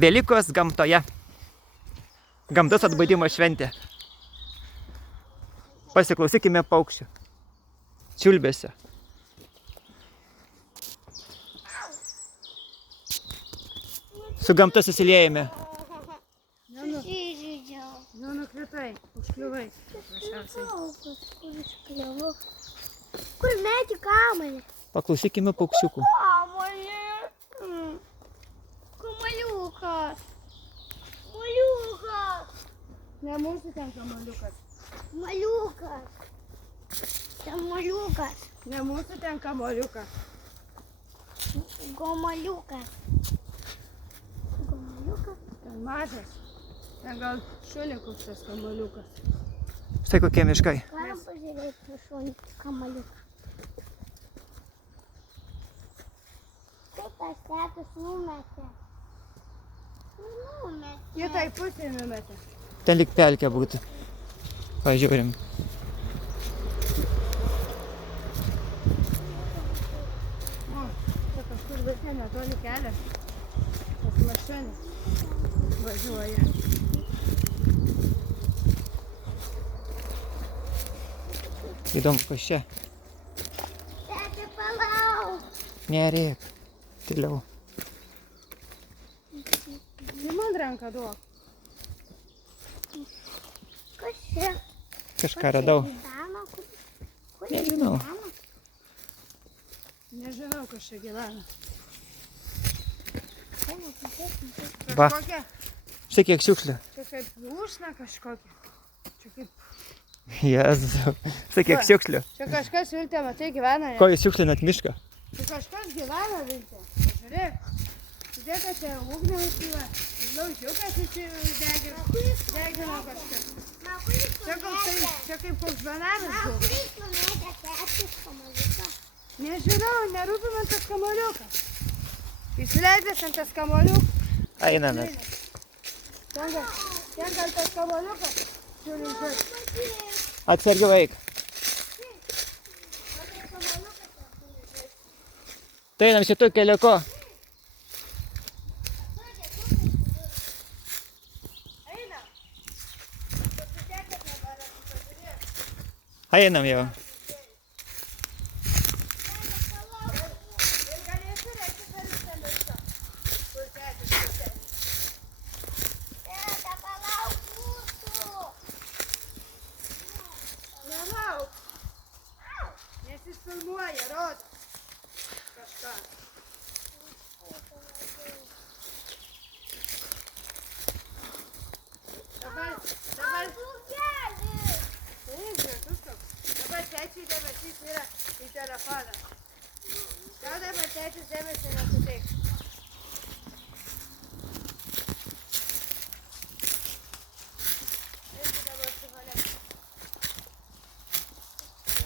Velykos gamtoje. Gamtos atbaidimo šventė. Pasiklausykime paukščių. Čiulbėsio. Su gamta susiliejame. Nukritai, užkliuvai. Kur meti kamalį? Paklausykime paukščiukų. Kamalį. Kamaliukas. Maliukas. Ne mūsų ten kamaliukas. Maliukas. Ten maliukas. Ne mūsų ten kamaliukas. Gomaliukas. Gomaliukas. Ten mažas. Ten gal šunikus tas kamaliukas. Štai kokie miškai. Galim pažiūrėti šunį kamaliuką. Kaip tas tėtis numetė? Numetė. Jie tai pusė numetė. Ten lyg pelkė būtų. Pažiūrim. O, čia kažkur visai netoli kelias. Tas mašinis važiuoja. Įdomu, kas čia. Tėti, palauk. Nerėk. Tyliau. Tai man ranką duok. Kas čia? Kažką radau. Gyvena? Kur Nežinau. gyvena? Nežinau, kas čia gyvena. Va. Kažkokia, Štai kiek šiukšlių. čia kaip lūšna kažkokia. Čia kaip, Jėzu. Štai kiek šiukšlių. čia kažkas Viltė, matai, gyvena. Ko jūs šiukšlinat mišką? Čia kažkas gyvena Viltė. Žiūrėk. Žiūrėk, kad čia ugnė užkyla. Laužiukas įsidegino. Degino kažkas. Čia kaip koks bananas buvo. Kuris numetė tėtis kamaliuką? Nežinau, nerūpi man tas kamaliukas. Įsileidęs ant tas kamaliukas. Einame. Ten gal tas kamaliukas. Žiūrėk. Atsargiau eik. Tai einam šitų keliuku. Einam jau. Tėte, palauk mūsų. Nelauk. Nes jis filmuoja, rodo. Kažką. Dabar. Draugelis. Taip, gražus toks. Dabar tėčiai dėmesys yra į telefoną. Gal dabar tėčius dėmesį nesuteiks. Eisi dabar su valia.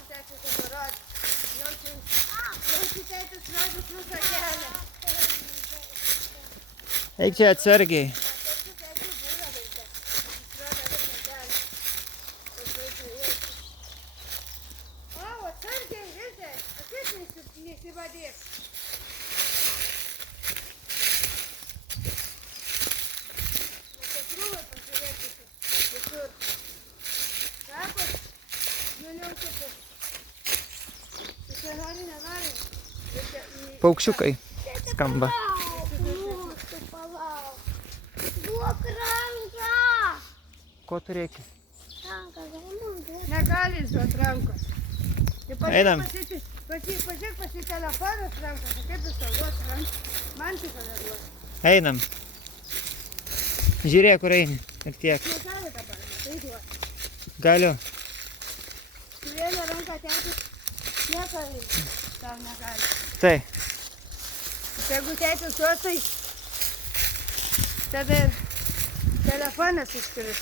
Tėčius dabar rodė. Jaučiu tėčius rodys visą kelią. Eik čia atsargiai. Tokių tėčių būna Viltė. Jis rodo visą kelią. O, atsargiai, Viltė. Akis nesibadėk. Nusikrūvai pažiūrėkite. Visur. Sakot, nuliaukite. Jis nenori. Paukščiukai skamba. Mūsų, palauk. Duok ranką. Ko tu reikia? Ranką, gali mums duoti? Negali jis duot rankos. Tai Einam. pažiūrėk pasi telefonas rankos, kaip jis tau duos rankos. Man tik kada duos. Einam. Žiūrėk, kur eini. Ir tiek. Negali dabar, tai duos. Galiu. Su viena ranka tėtis nieko tau negali. Tai. Jeigu tėtis duos, tai tada ir telefonas iškris.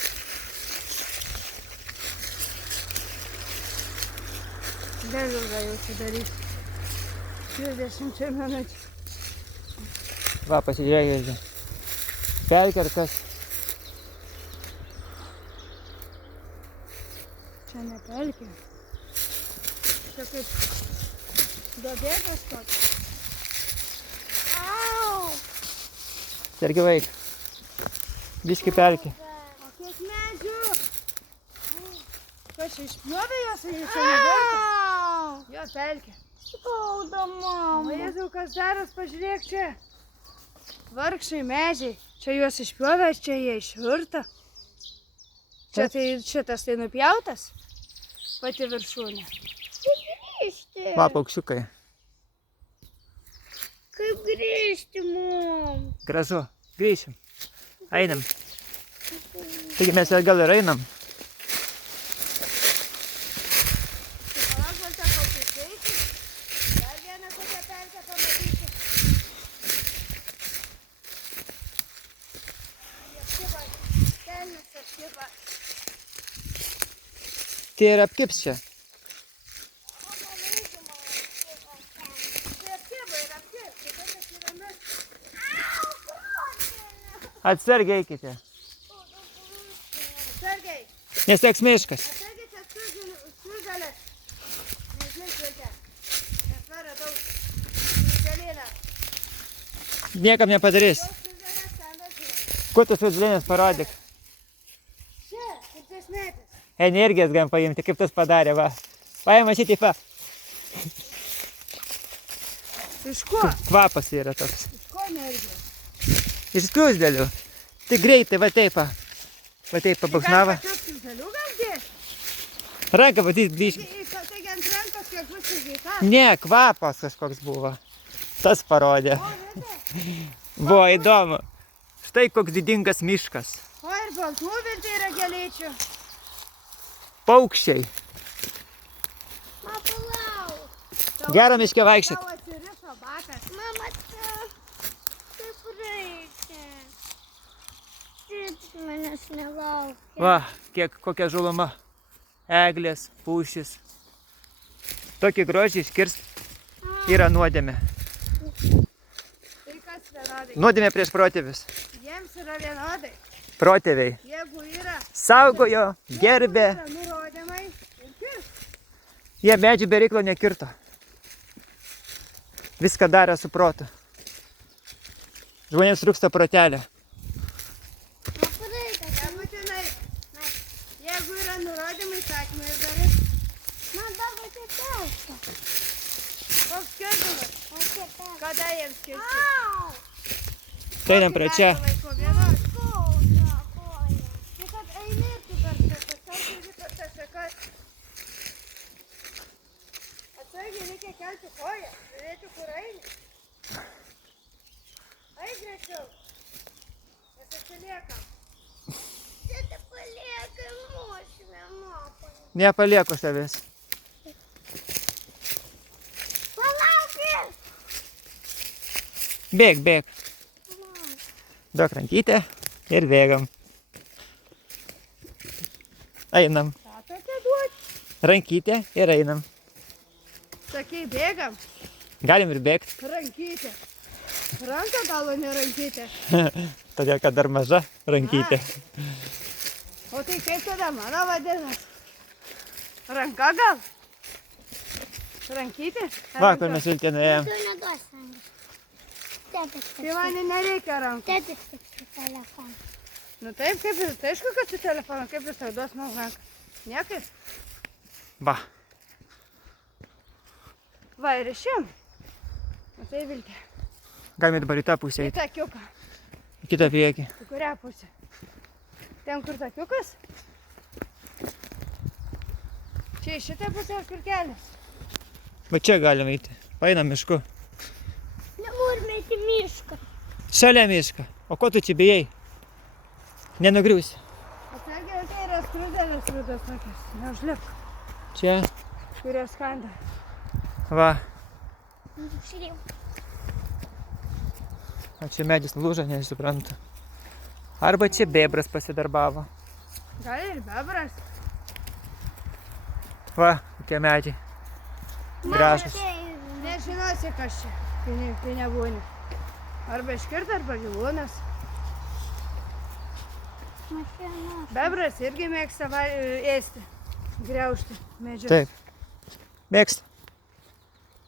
Dar ilgai jau čia darys. 30 minučių. Va, pasižiūrėkite. Pelkė ar kas? Čia ne pelkė. Čia kaip duobė kažkokia. Au. Sergi vaik. Biški pelkė. O kiek medžių? Kas čia išpjovė jos, čia neverta? Jo, pelkė. Skauda, mama. O Jėzau, kas daras, pažiūrėk čia. Vargšai medžiai. Čia juos išpjovė, čia jie išvirta. Čia tai šitas tai nupjautas. Pati viršūnė. Kaip grįžti? Va, paukščiukai. Kaip grįžti, mum? Gražu. Grįšim. Einam. Taigi mes gal ir einam. Palauk, gal čia kokius vaikus. Dar vieną kokią pelkę pamatysiu. Jie apkiba. Kelnes apkiba. Tai ir apkips čia. Tai apkiba ir apkib. Tai tokias yra mes. Atsargiai eikite. Sergei, Nes teks miškas. atsargiai čia skruzdėlės. Nežinai, nes va radau skruzdėlėlę. Niekam nepadarys. Daug skruzdėlės ten važiuoja. Kuo tas vadžiulėnės parodyk? Čia, ir ties metis. Energijas galim paimti, kaip tas padarė, va. Paima šitį, va. Iš ko? Kvapas yra toks. Iš ko energija? Iš skruzdėlių. Tai greitai, va taip, va. Va taip pabuksnava. Pačios skruzdėlių gal dėti? Ranką vadys grįžim. Taigi ant rankos kiek bus įžeita. Ne, kvapas kažkoks buvo. Tas parodė. O, vidai. Buvo įdomu. Štai koks didingas miškas. O, ir baltų vilti yra gėlyčių. Paukščiai. Mama, palauk. Gera miške vaikščiot. Tau atsirišo batas. Mama, taip reikia. Taip manęs nelaukia. Va, kokia žaluma. Eglės, pušys. Tokį grožį iškirst yra nuodėmė. Tai kas vienodai? Nuodėmė prieš protėvius. Jiems yra vienodai. Protėviai. Jeigu yra, Saugojo, gerbė. yra nurodymai, ir kirst. Jie medžių be reikalo nekirto. Viską darė su protu. Žmonėms trūksta protelė. Mama, reikia. Nebūtinai. Jeigu yra nurodymai, sakymai ir darai. Man dabar čia telpa. Koks skirtumas? O čia telpa. Kada jiems skirti? Au! Tai einam prie čia. Laiko vienos. Skauda koja. Tai kad eini ir tu per šakas, tau turi per tas šakas. Atsargiai reikia kelti koją, žiūrėti kur eini. Eik greičiau, nes atsiliekam. Čia te palieka mūsų mama. Nepalieku savęs. Palaukit! Bėk, bėk. Palauk. Duok rankytę ir bėgam. Einam. Ką tokia duoti? Rankytę ir einam. Sakai, bėgam, Galim ir bėgti. rankytė. Ranka gal ne rankytė. Todėl, kad dar maža rankytė. O tai kaip tada mano vadinas? Ranka gal? Rankytė? Ar Va, ranka? kur mes viltė nuėjom. Tu neduos rankas. Tėtis Tai man nereikia rankų. Tėtis tik su telefonu. Nu taip, kaip ir, tai aišku, kad su telefonu, kaip jis tau duos man ranką. Niekaip. Va. Va ir išim. O tai viltė. Galime dabar į tą pusę Į eiti. takiuką. Į kitą priekį. Į kurią pusę? Ten, kur takiukas? Čia į šitą pusę ar kur kelias? Va čia galime eiti. Paeinam mišku. Nenorime eiti į mišką. Šalia mišką. O ko tu čia bijai? Nenugriūsi. Atsargiai, tai yra skruzdėlės rudos tokios. Neužlipk, Čia. kurios kanda. Va. Žiūrėjau. O čia medis lūžo, nesuprantu. Arba čia bebras pasidarbavo. Gal ir bebras. Va, tie medžiai. Gražus. Nežinosi, kas čia, kai nebūni. Arba iškirta, arba gyvūnas. Mašina. Bebras irgi mėgsta ėsti, griaužti medžius. Taip. Mėgstu.